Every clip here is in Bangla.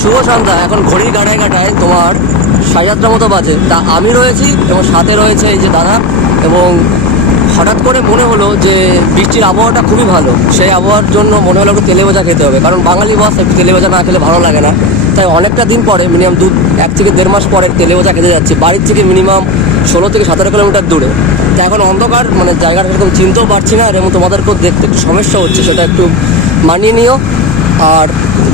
শুভ সন্ধ্যা। এখন ঘড়ির কাঁটায় কাঁটায় তোমার 7:30 মতো বাজে। তা আমি রয়েছি এবং সাথে রয়েছে এই যে দাদা। এবং হঠাৎ করে মনে হলো যে বৃষ্টির আবহাওয়াটা খুবই ভালো, সেই আবহাওয়ার জন্য মনে হলো একটু তেলে ভাজা খেতে হবে, কারণ বাঙালি বস একটু তেলে ভাজা না খেলে ভালো লাগে না। তাই অনেকটা দিন পরে মিনিমাম 1 থেকে 1.5 মাস পরে তেলে ভাজা খেতে যাচ্ছি, বাড়ির থেকে মিনিমাম 16 থেকে 17 কিলোমিটার দূরে। তো এখন অন্ধকার, মানে জায়গাটা সেরকম চিনতেও পারছি না, আর এবং তোমাদেরকেও দেখতে একটু সমস্যা হচ্ছে, সেটা একটু মানিয়ে নিও। আর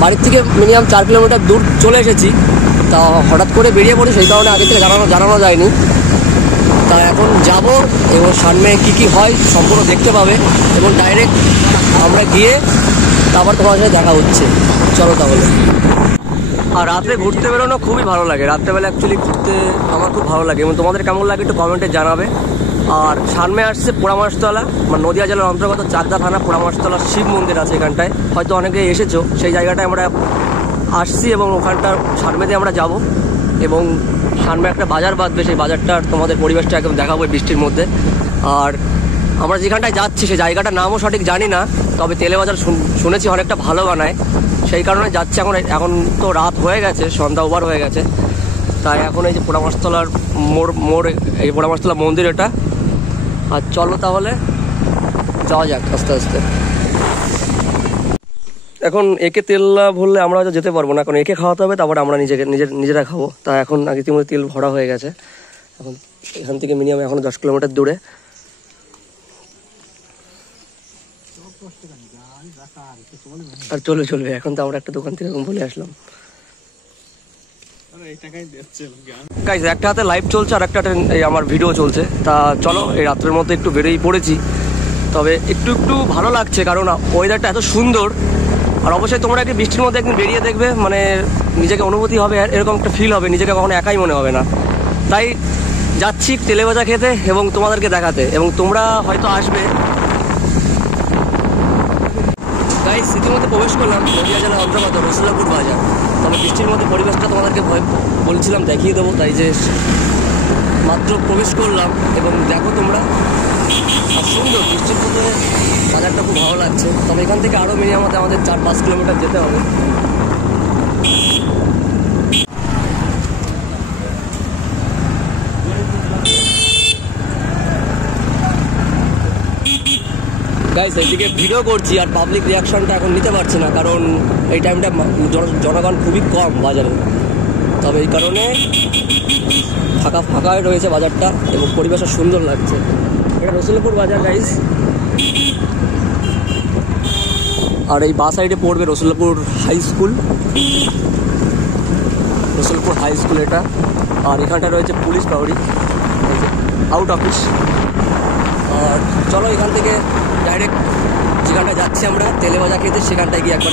বাড়ির থেকে মিনিমাম 4 কিলোমিটার দূর চলে এসেছি। তা হঠাৎ করে বেরিয়ে পড়ি, সেই কারণে আগে থেকে জানানো যায়নি। তা এখন যাব এবং সামনে কী হয় সম্পূর্ণ দেখতে পাবে, এবং ডাইরেক্ট আমরা গিয়ে তারপর তোমার সাথে দেখা হচ্ছে। চলো তাহলে। আর রাত্রে ঘুরতে বেরোনো খুবই ভালো লাগে, রাত্রেবেলা অ্যাকচুয়ালি ঘুরতে আমার খুব ভালো লাগে, এবং তোমাদের কেমন লাগে একটু কমেন্টে জানাবে। আর সামনে আসছে পোড়ামাছতলা, মানে নদিয়া জেলার অন্তর্গত চাকদা থানা পোড়ামাছতলা শিব মন্দির আছে এখানটায়, হয়তো অনেকে এসেছো। সেই জায়গাটায় আমরা আসছি এবং ওখানটার সামনে দিয়ে আমরা যাব, এবং সামনে একটা বাজার বাঁধবে, সেই বাজারটার তোমাদের পরিবেশটা একদম দেখাবো বৃষ্টির মধ্যে। আর আমরা যেখানটায় যাচ্ছি সেই জায়গাটার নামও সঠিক জানি না, তবে তেলে বাজার শুনেছি অনেকটা ভালো বানায়, সেই কারণে যাচ্ছি। এখন তো রাত হয়ে গেছে, সন্ধ্যা ওভার হয়ে গেছে। তাই এখন এই যে পোড়ামাছতলার মোড় এই পোড়ামাছতলা মন্দির এটা। আর চলো তাহলে যাওয়া যাক আস্তে আস্তে। এখন একে তেল না ভরলে আমরা হয়তো যেতে পারবো না, এখন একে খাওয়াতে হবে, তারপরে আমরা নিজেরা খাবো। তা এখন আগে ইতিমধ্যে তেল ভরা হয়ে গেছে। এখন এখান থেকে মিনিমাম এখন 10 কিলোমিটার দূরে। আর চলবে এখন তো আমরা একটা দোকান থেকে বলে আসলাম। গাইস, একটা হাতে লাইভ চলছে আর একটা হাতে আমার ভিডিও চলছে। তা চলো, এই রাত্রের মধ্যে একটু বেরিয়ে পড়েছি, তবে একটু ভালো লাগছে, কারণ ওয়েদারটা এত সুন্দর। আর অবশ্যই তোমরা একদিন বৃষ্টির মধ্যে একদিন বেরিয়ে দেখবে, মানে নিজেকে অনুভূতি হবে, এরকম একটা ফিল হবে, নিজেকে কখনো একাই মনে হবে না। তাই যাচ্ছি তেলে ভাজা খেতে এবং তোমাদেরকে দেখাতে, এবং তোমরা হয়তো আসবে। গাইস, ইতিমধ্যে প্রবেশ করলাম নদিয়া জেলার অন্তর্গত রসুলাপুর বাজার। তবে বৃষ্টির মধ্যে পরিবেশটা তোমাদেরকে বলছিলাম দেখিয়ে দেবো, তাই যে মাত্র প্রবেশ করলাম এবং দেখো তোমরা, আর সুন্দর বৃষ্টির মধ্যে বাজারটা খুব ভালো লাগছে। তবে এখান থেকে আরও মিনিমাম আমাদের 4-5 কিলোমিটার যেতে হবে। গাইস, এইদিকে ভিডিও করছি আর পাবলিক রিয়াকশনটা এখন নিতে পারছি না, কারণ এই টাইমটা জনগণ খুবই কম বাজারে। তবে এই কারণে ফাঁকা রয়েছে বাজারটা এবং পরিবেশটা সুন্দর লাগছে। এটা রসুলপুর বাজার গাইস, আর এই বাঁ সাইডে পড়বে রসুলপুর হাই স্কুল এটা। আর এখানটা রয়েছে পুলিশ পাউরি, আউট অফিস। আর চলো এখান থেকে ডাইরেক্ট যেখানটায় যাচ্ছি আমরা তেলে ভাজা খেতে, সেখানটায় গিয়ে একবার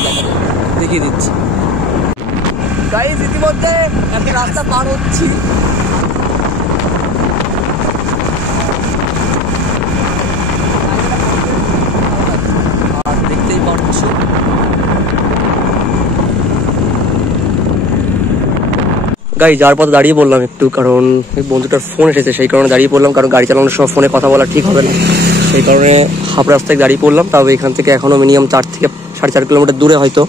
দেখিয়ে দিচ্ছি। গাইস, ইতিমধ্যে একটা রাস্তা পার হচ্ছি। আর দেখতেই পাচ্ছ গাইস, যার পথে দাঁড়িয়ে বললাম একটু, কারণ এই বন্ধুটার ফোন এসেছে, সেই কারণে দাঁড়িয়ে পড়লাম, কারণ গাড়ি চালানোর সময় ফোনে কথা বলা ঠিক হবে না, সেই কারণে হাফ রাস্তায় দাঁড়িয়ে পড়লাম। তবে এখান থেকে এখনও মিনিমাম 4 থেকে 4.5 কিলোমিটার দূরে হয়তো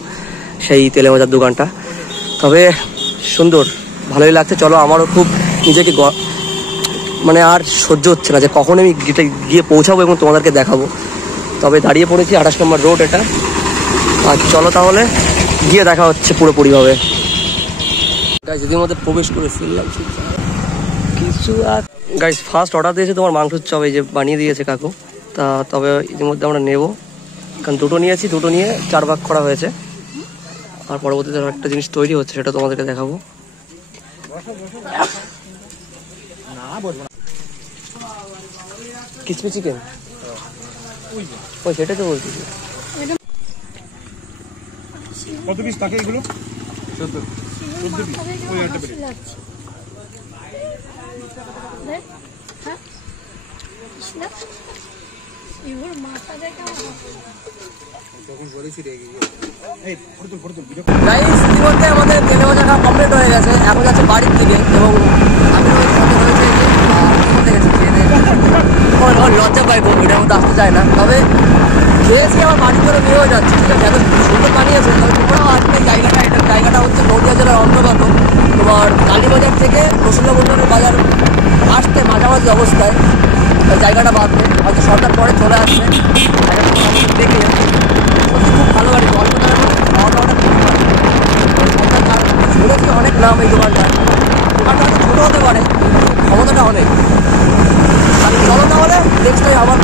সেই তেলে ভাজার দোকানটা। তবে সুন্দর, ভালোই লাগছে। চলো, আমারও খুব নিজেকে মানে আর সহ্য হচ্ছে না যে কখন আমি গিয়ে পৌঁছাবো এবং তোমাদেরকে দেখাবো। তবে দাঁড়িয়ে পড়েছি, 28 নম্বর রোড এটা। আর চলো তাহলে গিয়ে দেখা হচ্ছে পুরোপুরিভাবে। গাইস, মধ্যে প্রবেশ করে ফেললাম কিছু। আর গাইস, ফার্স্ট অর্ডার দিয়েছে তোমার মাংসের চপ, এই যে বানিয়ে দিয়েছে কাকু। তা তবে ইতিমধ্যে আমরা নেব, কারণ দুটো নিয়েছি, দুটো নিয়ে 4 ভাগ করা হয়েছে। আর পরবর্তীতে একটা জিনিস তৈরি হচ্ছে, সেটা তোমাদেরকে দেখাবো। কিসমি চিকেন, ওই সেটা তো বলছি। কত পিস থাকে এগুলো? 14 পিস। ওই একটা বের। ইউর মাথা দেখা তখন বলেছি রেগে গিয়ে। এই ফটো গাইস, ইতিমধ্যে আমাদের তেলে ভাজা খাওয়া কমপ্লিট হয়ে গেছে, এখন যাচ্ছে বাড়ির দিকে। এবং আমি লজ্জা পাইবো, এটার মধ্যে আসতে চায় না। তবে খেয়েছি, আমার বাড়ির করে নিয়েও যাচ্ছি, ঠিক আছে? এত সুন্দর বানিয়েছে। তবে তোমরাও আসবে, জায়গাটা হচ্ছে নদিয়া অবস্থায় ওই জায়গাটা বাঁধবে, হয়তো সরকার পরে চলে আসবে, জায়গাটা মোটামুটি দেখে সত্যি খুব ভালো গাড়ি, অল্প দামের মধ্যে খাওয়া দাওয়াটা খুব ভালো। আর শুনেছি অনেক নাম এই দোকানটা, দোকানটা হয়তো ছোটো হতে পারে কিন্তু ক্ষমতাটা অনেক। আর চলো না হলে নেক্সট টাইম আবার